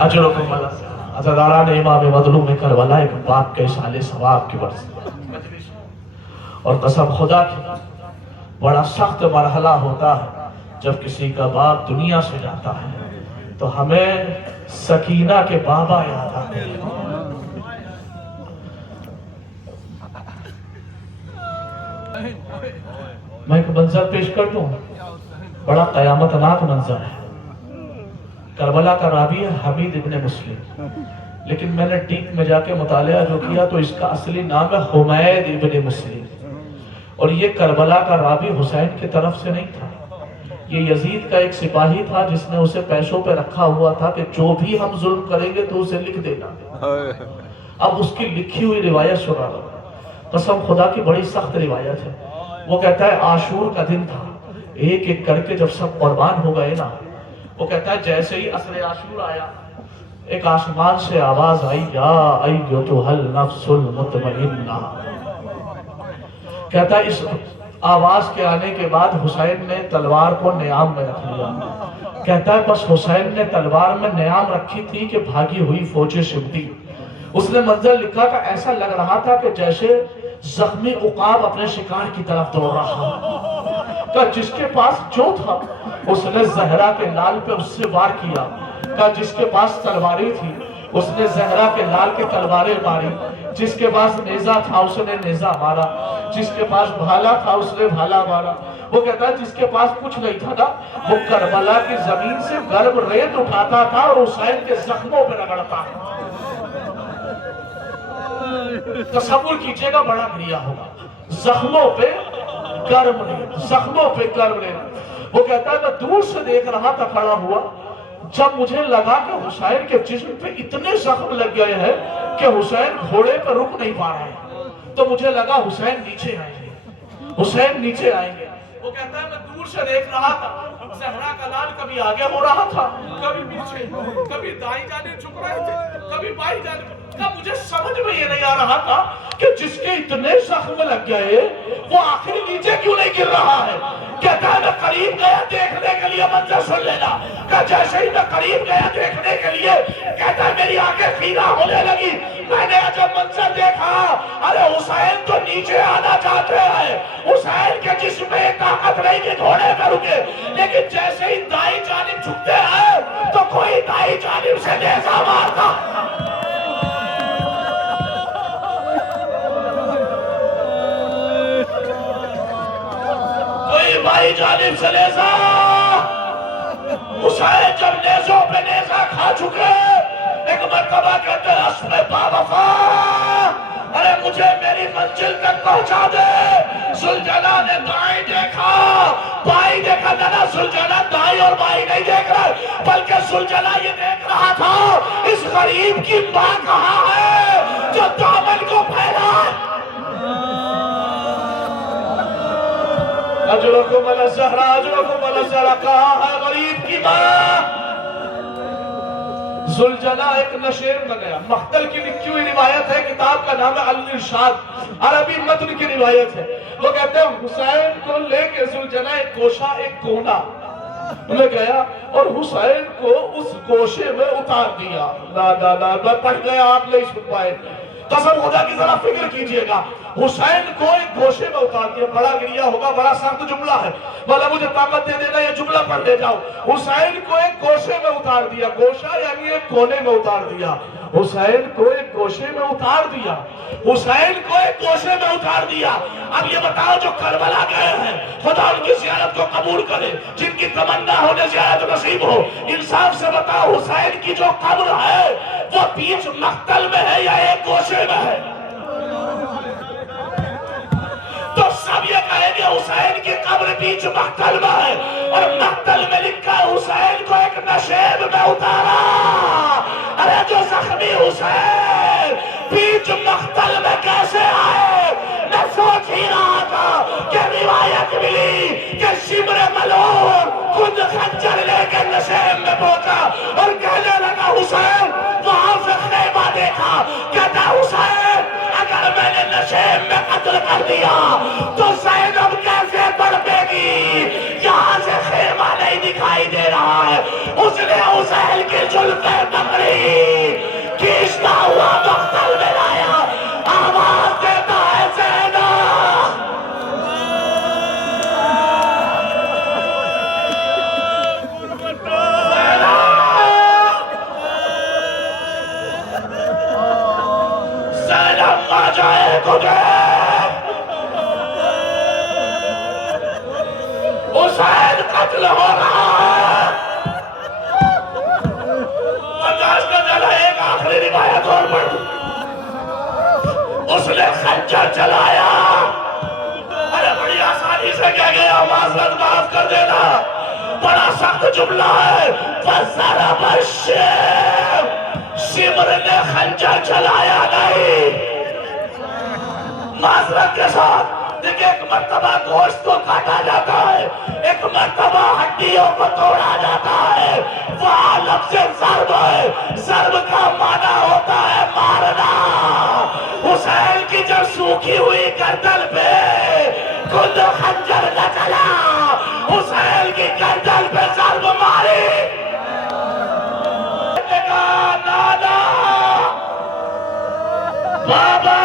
अजरकुम अज़ादारान इमाम मज़लूम करबला एक बाप के साले सवाब की बरस और कसम खुदा की बड़ा सख्त मरहला होता है जब किसी का बाप दुनिया से जाता है तो हमें सकीना के बाबा याद आते हैं। मैं एक मंजर पेश कर दूं, बड़ा क़यामतनाक मंजर है। करबला का रावी है हमीद इब्न मुस्लिम, लेकिन मैंने डीप में जाके मुतालिया जो किया तो इसका असली नाम है हुमैद इब्न मुस्लिम। और ये करबला का रावी हुसैन की तरफ से नहीं था, ये यजीद का एक सिपाही था जिसने उसे पैसों पे रखा हुआ था कि जो भी हम जुल्म करेंगे तो उसे लिख देना। अब उसकी लिखी हुई रिवायत सुना लो, कसम खुदा की बड़ी सख्त रिवायत है। वो कहता है आशूर का दिन था, एक एक करके जब सब कुर्बान हो गए ना, वो कहता है जैसे ही असर आशूर आया एक आसमान से आवाज आई, या अय्युहल नफ्सुल मुतमइन्ना। कहता है इस आवाज के आने के बाद हुसैन ने तलवार को नियाम में रख लिया। कहता है बस हुसैन ने तलवार में नियाम रखी थी कि भागी हुई फौजें सिमटी। उसने मंजर लिखा था, ऐसा लग रहा था कि जैसे जख्मी उकाब अपने शिकार की तरफ दौड़ रहा। का जिसके पास जो था उसने जहरा के लाल पे उससे वार किया। का जिसके पास तलवारें थी उसने जहरा के लाल के तलवारें मारी। जिसके पास नेजा था उसने नेजा मारा, जिसके पास भाला था उसने भाला मारा। वो कहता है जिसके पास कुछ नहीं था ना, वो करबला की जमीन से गर्म रेत उठाता था और हुसैन के जख्मों पे रगड़ता। तसव्वुर कीजिएगा, बड़ा क्रिया होगा। जख्मों पे गर्म रेत, जख्मों पे गर्म रेत। वो कहता है मैं दूर से देख रहा था खड़ा हुआ, जब मुझे लगा कि हुसैन के जिस्म पे इतने जख्म लग गए हैं कि हुसैन घोड़े पर रुक नहीं पा रहे हैं, तो मुझे लगा हुसैन नीचे आएंगे, हुसैन नीचे आएंगे। वो कहता है मैं दूर से देख रहा था, ज़हरा का लाल कभी आगे हो रहा था, कभी पीछे, कभी दाईं जाने झुक रहे थे, कभी बाईं जाने। मुझे समझ में ये नहीं आ रहा था कि जिसके इतने जख्म लग गए वो आखिर नीचे क्यों नहीं गिर रहा है। कहता है मैं करीब गया देखने के लिए, मंजर सुन लेना। कि जैसे ही मैं करीब गया देखने के लिए, कहता है मेरी आंखें फीना होने लगी। मैंने जब मंजर देखा, अरे हुसैन तो नीचे आना चाहते हैं, हुसैन के जिस्म में ताकत नहीं कि घोड़े पे रुके, लेकिन जैसे ही दाईं जानिब झुकते हैं तो कोई दाईं जानिब से नेज़ा मारता। बाई जानिब से नेज़ा। हुसैन जब नेज़ों पे नेज़ा खा चुके, एक मर्तबा कहते हैं अस्मे बावफा, अरे मुझे मेरी मंजिल तक पहुंचा दे। सुलझना ने दाएं देखा, बाई देखा। ना सुलझना दाएं और बाई नहीं देख रहा, बल्कि सुलझना ये देख रहा था इस गरीब की मां कहां है जो दामन को फैला। अजरकुम अला ज़हरा, अजरकुम अला ज़हरा, कहां है गरीब की मां। जुलझला एक नशेर में गया। मख्तल की लिखी हुई रिवायत है, किताब का नाम है अल-इरशाद, अरबी मतन की रिवायत है। वो कहते हैं हुसैन को लेके जुलझला एक गोशा, एक कोना में गया और हुसैन को उस गोशे में उतार दिया। ला ला ला पढ़ गया, आप नहीं सुन पाए। कसम खुदा की जरा फिक्र कीजिएगा, हुसैन को एक गोशे में उतार दिया। बड़ा गिरिया होगा, बड़ा सख्त जुमला है, बोला मुझे ताकत दे देना, ये जुमला पढ़ दे जाओ। हुसैन को एक गोशे में उतार दिया, गोशा यानी एक कोने में उतार दिया। हुसैन को एक गोशे में उतार दिया, हुसैन को एक गोशे में उतार दिया। अब ये बताओ जो करबला गए हैं, खुदा उनकी ज़ियारत को कबूल करे, जिनकी तमन्ना होने ज़ियारत नसीब हो। इंसाफ से बताओ हुसैन की जो कब्र है वो बीच मख्तल में है या एक गोशे में है? तो सब ये कहेंगे हुसैन की कब्र बीच मख्तल में है, और मख्तल में लिखा है हुसैन को एक नशेब में उतारा। अरे जो जख्मी हुसैन बीच मख्तल में कैसे आए, मैं सोच ही रहा था कि रिवायत मिली कि शिमर मलून खुद खंजर लेकर नशेब में पहुंचा और कहने लगा हुसैन, वहां से खेमा देखा, कहता हुसैन अगर मैंने नशेब में कत्ल कर दिया तो ज़ैनब कैसे तड़पेगी। यहाँ से खेमा नहीं نہیں دکھائی دے رہا ہے. اس نے حسین کی زلفیں پکڑی، کھینچتا ہوا مقتل میں لایا، آواز دیتا ہے زینب. زینب آ جائے تجھے، حسین قتل ہو رہا ہے. برداشت کا چلا ایک آخری روایت اور پڑھ دوں. اس نے خنجر چلایا، ارے بڑی آسانی سے کہہ گیا معذرت معاف کر دینا، بڑا سخت جملہ ہے. فَضَرَبَ الشِّمْ، شمر نے خنجر چلایا نہیں. معذرت کے ساتھ دیکھیں، ایک مرتبہ گوشت کو کاٹا جاتا ہے، ایک مرتبہ ہڈیوں کو توڑا جاتا ہے. وہاں لفظ ضرب ہے، ضرب کا معنی ہوتا ہے مارنا. حسین کی جب سوکھی ہوئی گردن پہ خود خنجر نہ چلا، حسین کی گردن پہ ضرب ماری. نانا، بابا،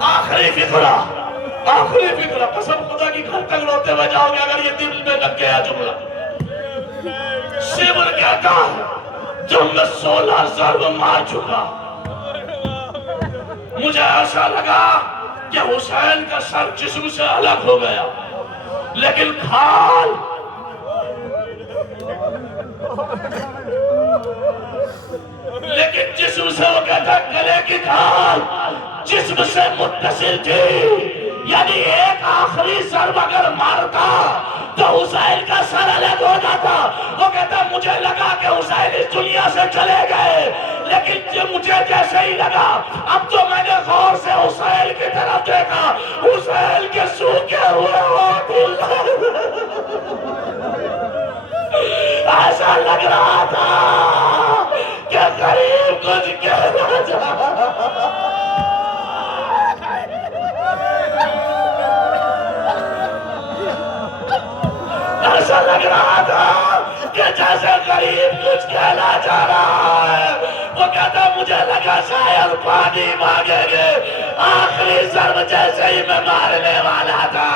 آخری فکرہ قسم خدا کی گھر تک روتے ہوئے جاؤ گے اگر یہ دل میں لگ گیا جملہ. شمر کہتا جب میں 16 ضرب مار چکا، مجھے ایسا لگا کہ حسین کا سر جسم سے الگ ہو گیا، لیکن کھال جسم سے، وہ کہتا گلے کی کھال جسم سے متصل تھی. یعنی ایک آخری ضرب اگر مارتا تو حسین کا سر الگ ہو جاتا. وہ کہتا مجھے لگا کہ حسین اس دنیا سے چلے گئے، لیکن مجھے جیسے ہی لگا، اب تو میں نے غور سے حسین کی طرف دیکھا، حسین کے سوکھے ہوئے ہونٹ ایسا لگ رہا تھا کہ قریب کچھ کہنا چاہا. ایسا لگ رہا تھا کہ جیسے قریب کچھ کہنا چاہ رہا ہے. وہ کہتا مجھے لگا شاید پانی مانگیں گے. آخری ضرب جیسے ہی میں مارنے والا تھا،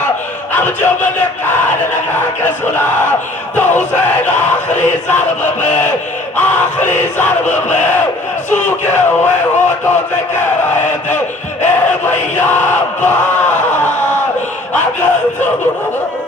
اب جو میں نے کان لگا کے سنا تو حسین آخری ضرب پہ سوکھے ہوئے ہونٹوں سے کہہ رہے تھے، اے بھیا ابا، اگر تم